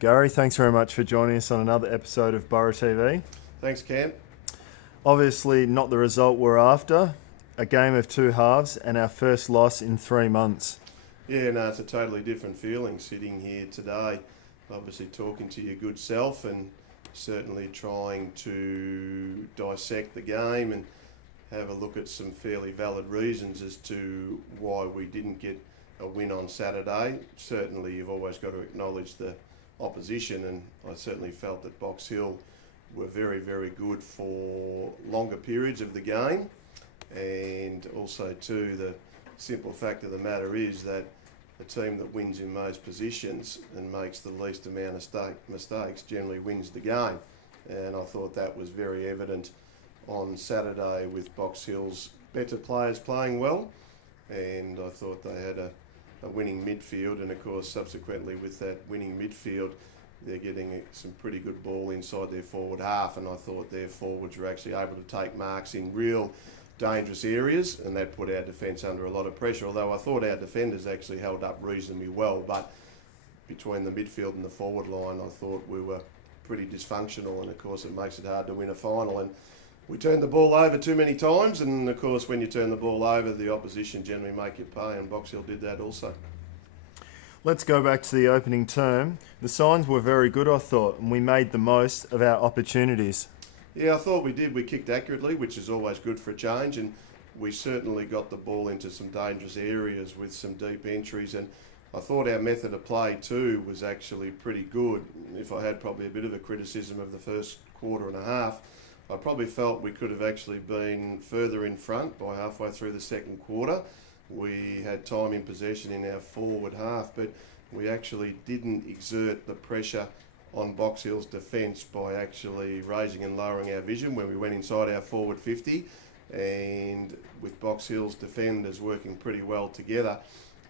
Gary, thanks very much for joining us on another episode of Borough TV. Thanks, Cam. Obviously not the result we're after, a game of two halves and our first loss in 3 months. Yeah, no, it's a totally different feeling sitting here today. Obviously talking to your good self and certainly trying to dissect the game and have a look at some fairly valid reasons as to why we didn't get a win on Saturday. Certainly you've always got to acknowledge the opposition, and I certainly felt that Box Hill were very, very good for longer periods of the game. And also too, the simple fact of the matter is that the team that wins in most positions and makes the least amount of mistakes generally wins the game. And I thought that was very evident on Saturday with Box Hill's better players playing well. And I thought they had a winning midfield, and of course subsequently with that winning midfield they're getting some pretty good ball inside their forward half, and I thought their forwards were actually able to take marks in real dangerous areas, and that put our defence under a lot of pressure, although I thought our defenders actually held up reasonably well. But between the midfield and the forward line I thought we were pretty dysfunctional, and of course it makes it hard to win a final. And we turned the ball over too many times, and of course when you turn the ball over the opposition generally make you pay, and Box Hill did that also. Let's go back to the opening term. The signs were very good, I thought, and we made the most of our opportunities. Yeah, I thought we did. We kicked accurately, which is always good for a change, and we certainly got the ball into some dangerous areas with some deep entries, and I thought our method of play too was actually pretty good. If I had probably a bit of a criticism of the first quarter and a half, I probably felt we could have actually been further in front by halfway through the second quarter. We had time in possession in our forward half, but we actually didn't exert the pressure on Box Hill's defence by actually raising and lowering our vision when we went inside our forward 50. And with Box Hill's defenders working pretty well together,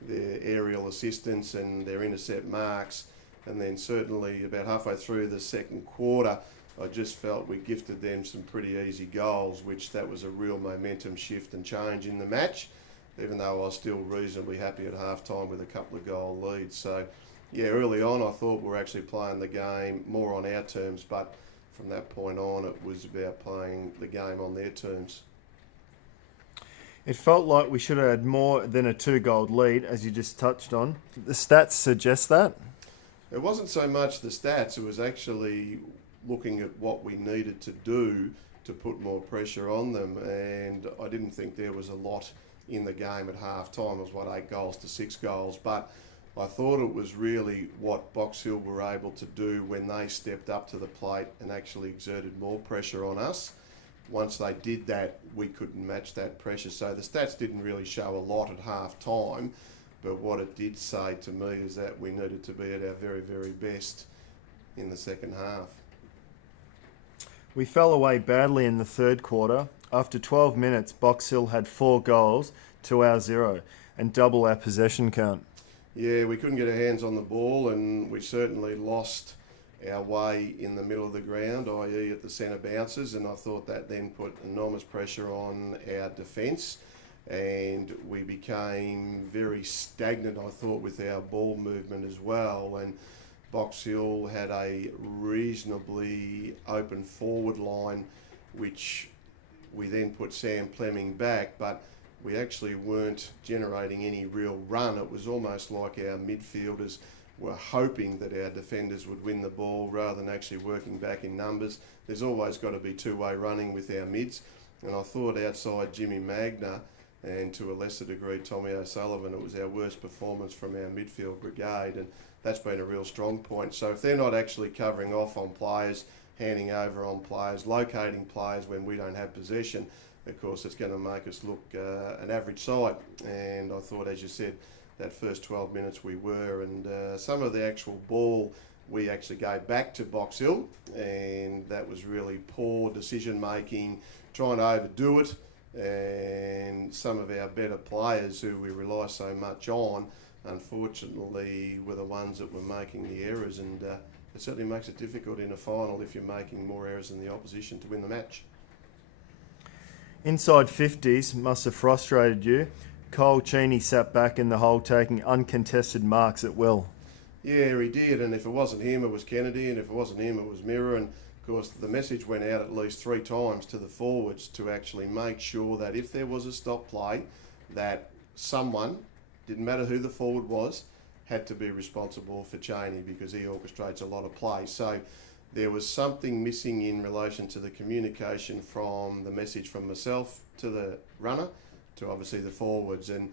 their aerial assistance and their intercept marks, and then certainly about halfway through the second quarter I just felt we gifted them some pretty easy goals, which that was a real momentum shift and change in the match, even though I was still reasonably happy at half-time with a couple of goal leads. So yeah, early on I thought we were actually playing the game more on our terms, but from that point on it was about playing the game on their terms. It felt like we should have had more than a 2-goal lead, as you just touched on. The stats suggest that. It wasn't so much the stats, it was actually looking at what we needed to do to put more pressure on them, and I didn't think there was a lot in the game at half time. It was 8 goals to 6 goals, but I thought it was really what Box Hill were able to do when they stepped up to the plate and actually exerted more pressure on us. Once they did that, we couldn't match that pressure. So the stats didn't really show a lot at half time, but what it did say to me is that we needed to be at our very, very best in the second half. We fell away badly in the third quarter. After 12 minutes, Box Hill had 4 goals to our 0 and double our possession count. Yeah, we couldn't get our hands on the ball, and we certainly lost our way in the middle of the ground, i.e. at the centre bounces, and I thought that then put enormous pressure on our defence, and we became very stagnant, I thought, with our ball movement as well. And Box Hill had a reasonably open forward line, which we then put Sam Plemming back, but we actually weren't generating any real run. It was almost like our midfielders were hoping that our defenders would win the ball rather than actually working back in numbers. There's always got to be two-way running with our mids, and I thought outside Jimmy Magner and to a lesser degree Tommy O'Sullivan, it was our worst performance from our midfield brigade, and that's been a real strong point. So if they're not actually covering off on players, handing over on players, locating players when we don't have possession, of course it's going to make us look an average side. And I thought, as you said, that first 12 minutes we were, and some of the actual ball we actually gave back to Box Hill, and that was really poor decision making, trying to overdo it, and some of our better players who we rely so much on unfortunately were the ones that were making the errors, and it certainly makes it difficult in a final if you're making more errors than the opposition to win the match. Inside 50s must have frustrated you. Cole Cheney sat back in the hole taking uncontested marks at will. Yeah, he did, and if it wasn't him, it was Kennedy, and if it wasn't him, it was Mirror, and of course the message went out at least 3 times to the forwards to actually make sure that if there was a stop play, that someone, didn't matter who the forward was, had to be responsible for Cheney because he orchestrates a lot of play. So there was something missing in relation to the communication from the message from myself to the runner to obviously the forwards, and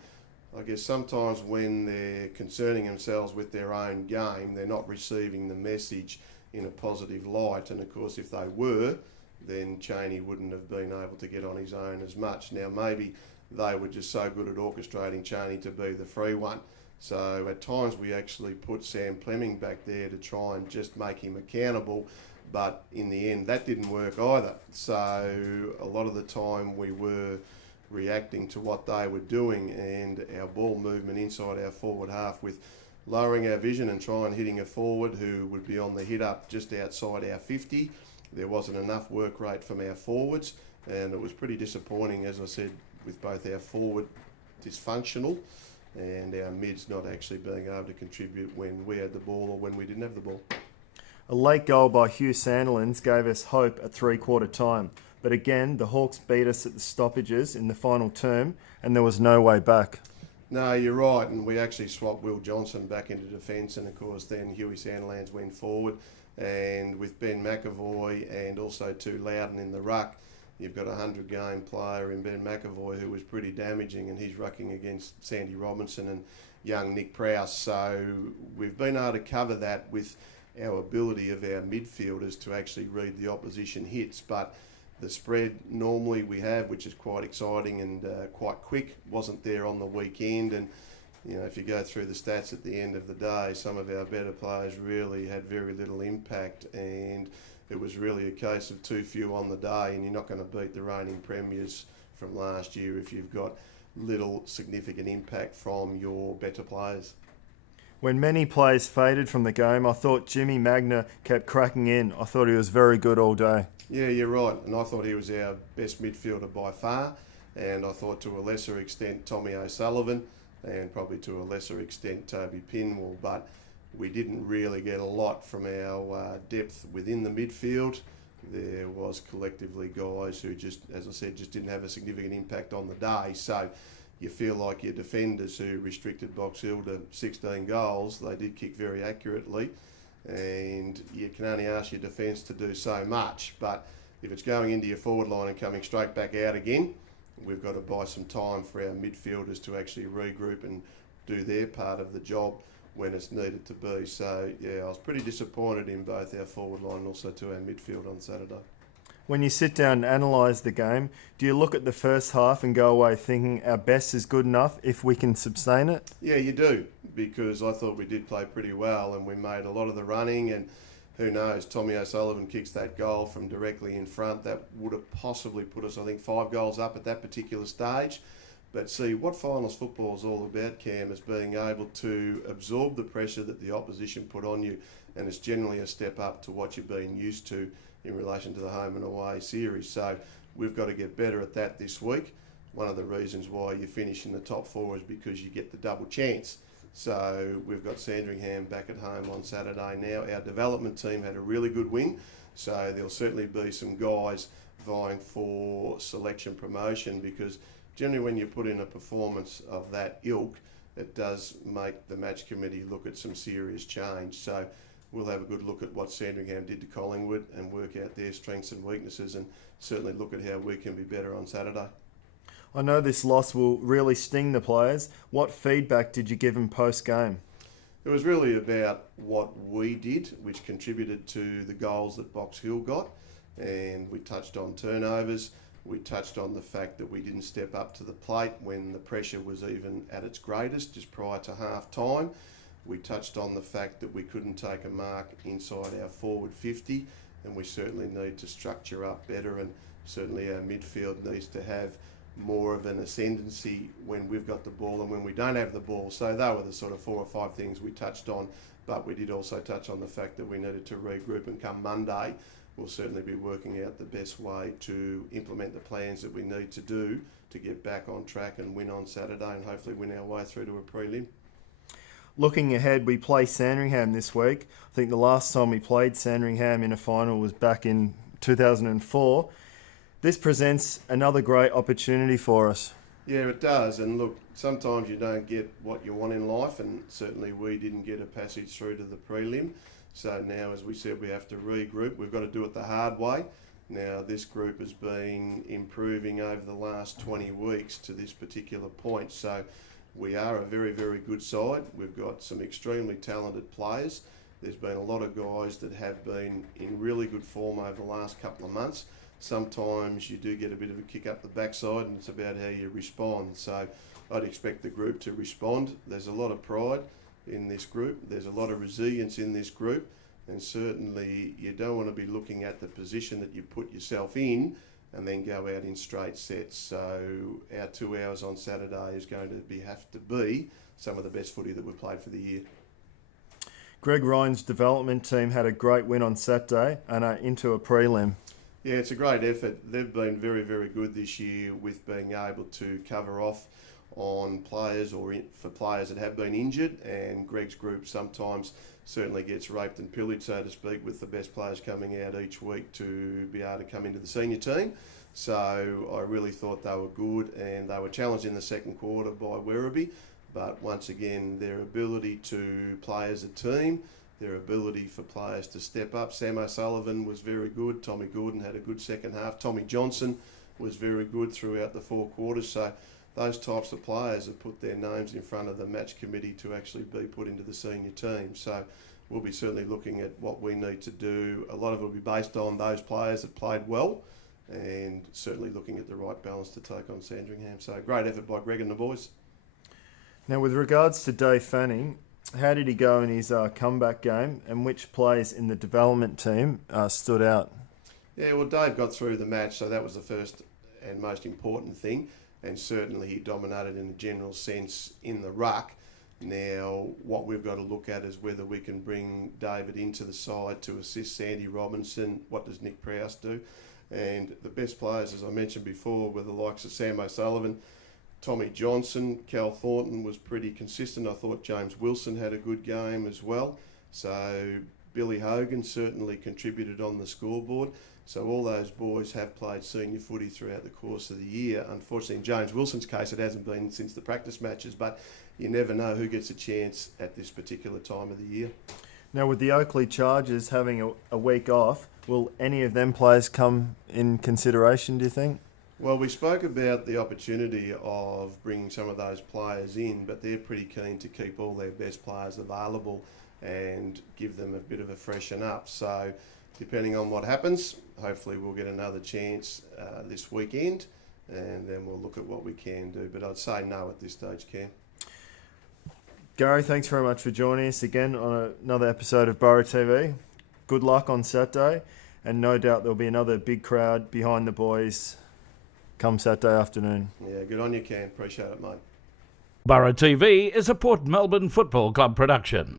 I guess sometimes when they're concerning themselves with their own game, they're not receiving the message in a positive light. And of course, if they were, then Cheney wouldn't have been able to get on his own as much. Now, maybe they were just so good at orchestrating Cheney to be the free one. So at times we actually put Sam Fleming back there to try and just make him accountable. But in the end, that didn't work either. So a lot of the time we were reacting to what they were doing, and our ball movement inside our forward half with lowering our vision and trying hitting a forward who would be on the hit up just outside our 50. There wasn't enough work rate from our forwards, and it was pretty disappointing, as I said, with both our forward dysfunctional and our mids not actually being able to contribute when we had the ball or when we didn't have the ball. A late goal by Hugh Sandilands gave us hope at three-quarter time. But again, the Hawks beat us at the stoppages in the final term, and there was no way back. No, you're right, and we actually swapped Will Johnson back into defence, and of course then Huey Sandilands went forward, and with Ben McAvoy and also Too Loudon in the ruck, you've got a 100-game player in Ben McAvoy who was pretty damaging, and he's rucking against Sandy Robinson and young Nick Prowse. So we've been able to cover that with our ability of our midfielders to actually read the opposition hits, but the spread normally we have, which is quite exciting and quite quick, wasn't there on the weekend. And if you go through the stats at the end of the day, some of our better players really had very little impact, and it was really a case of too few on the day, and you're not going to beat the reigning premiers from last year if you've got little significant impact from your better players. When many players faded from the game, I thought Jimmy Magna kept cracking in. I thought he was very good all day. Yeah, you're right. And I thought he was our best midfielder by far. And I thought to a lesser extent Tommy O'Sullivan, and probably to a lesser extent Toby Pinwell. But we didn't really get a lot from our depth within the midfield. There was collectively guys who just, as I said, just didn't have a significant impact on the day. So you feel like your defenders who restricted Box Hill to 16 goals, they did kick very accurately, and you can only ask your defence to do so much. But if it's going into your forward line and coming straight back out again, we've got to buy some time for our midfielders to actually regroup and do their part of the job when it's needed to be. So yeah, I was pretty disappointed in both our forward line and also to our midfield on Saturday. When you sit down and analyse the game, do you look at the first half and go away thinking our best is good enough if we can sustain it? Yeah, you do, because I thought we did play pretty well and we made a lot of the running, and who knows, Tommy O'Sullivan kicks that goal from directly in front. That would have possibly put us, I think, 5 goals up at that particular stage. But see, what finals football is all about, Cam, is being able to absorb the pressure that the opposition put on you, and it's generally a step up to what you've been used to in relation to the home and away series. So we've got to get better at that this week. One of the reasons why you finish in the top 4 is because you get the double chance. So we've got Sandringham back at home on Saturday now. Our development team had a really good win, so there'll certainly be some guys vying for selection promotion, because generally when you put in a performance of that ilk, it does make the match committee look at some serious change. So we'll have a good look at what Sandringham did to Collingwood and work out their strengths and weaknesses, and certainly look at how we can be better on Saturday. I know this loss will really sting the players. What feedback did you give them post-game? It was really about what we did, which contributed to the goals that Box Hill got, and we touched on turnovers. We touched on the fact that we didn't step up to the plate when the pressure was even at its greatest, just prior to half time. We touched on the fact that we couldn't take a mark inside our forward 50, and we certainly need to structure up better, and certainly our midfield needs to have more of an ascendancy when we've got the ball and when we don't have the ball. So they were the sort of 4 or 5 things we touched on, but we did also touch on the fact that we needed to regroup, and come Monday we'll certainly be working out the best way to implement the plans that we need to do to get back on track and win on Saturday, and hopefully win our way through to a prelim. Looking ahead, we play Sandringham this week. I think the last time we played Sandringham in a final was back in 2004. This presents another great opportunity for us. Yeah, it does. And look, sometimes you don't get what you want in life, and certainly we didn't get a passage through to the prelim. So now, as we said, we have to regroup. We've got to do it the hard way. Now, this group has been improving over the last 20 weeks to this particular point. So we are a very, very good side. We've got some extremely talented players. There's been a lot of guys that have been in really good form over the last couple of months. Sometimes you do get a bit of a kick up the backside, and it's about how you respond. So I'd expect the group to respond. There's a lot of pride in this group. There's a lot of resilience in this group. And certainly you don't want to be looking at the position that you put yourself in and then go out in straight sets. So our 2 hours on Saturday is going to have to be some of the best footy that we've played for the year. Greg Ryan's development team had a great win on Saturday and are into a prelim. Yeah, it's a great effort. They've been very, very good this year with being able to cover off on players for players that have been injured, and Greg's group sometimes certainly gets raped and pillaged, so to speak, with the best players coming out each week to be able to come into the senior team. So I really thought they were good, and they were challenged in the second quarter by Werribee, but once again, their ability to play as a team, their ability for players to step up. Sam O'Sullivan was very good. Tommy Gordon had a good second half. Tommy Johnson was very good throughout the 4 quarters. So those types of players have put their names in front of the match committee to actually be put into the senior team. So we'll be certainly looking at what we need to do. A lot of it will be based on those players that played well, and certainly looking at the right balance to take on Sandringham. So great effort by Greg and the boys. Now, with regards to Dave Fanning, how did he go in his comeback game, and which players in the development team stood out? Yeah, well, Dave got through the match, so that was the first and most important thing, and certainly he dominated in a general sense in the ruck. Now, what we've got to look at is whether we can bring David into the side to assist Sandy Robinson. What does Nick Prowse do? And the best players, as I mentioned before, were the likes of Sam O'Sullivan, Tommy Johnson. Cal Thornton was pretty consistent. I thought James Wilson had a good game as well. So Billy Hogan certainly contributed on the scoreboard. So all those boys have played senior footy throughout the course of the year. Unfortunately, in James Wilson's case, it hasn't been since the practice matches, but you never know who gets a chance at this particular time of the year. Now, with the Oakley Chargers having a week off, will any of them players come in consideration, do you think? Well, we spoke about the opportunity of bringing some of those players in, but they're pretty keen to keep all their best players available and give them a bit of a freshen up. So depending on what happens, hopefully we'll get another chance this weekend, and then we'll look at what we can do. But I'd say no at this stage, Cam. Gary, thanks very much for joining us again on another episode of Borough TV. Good luck on Saturday, and no doubt there'll be another big crowd behind the boys come Saturday afternoon. Yeah, good on you, Cam. Appreciate it, mate. Borough TV is a Port Melbourne Football Club production.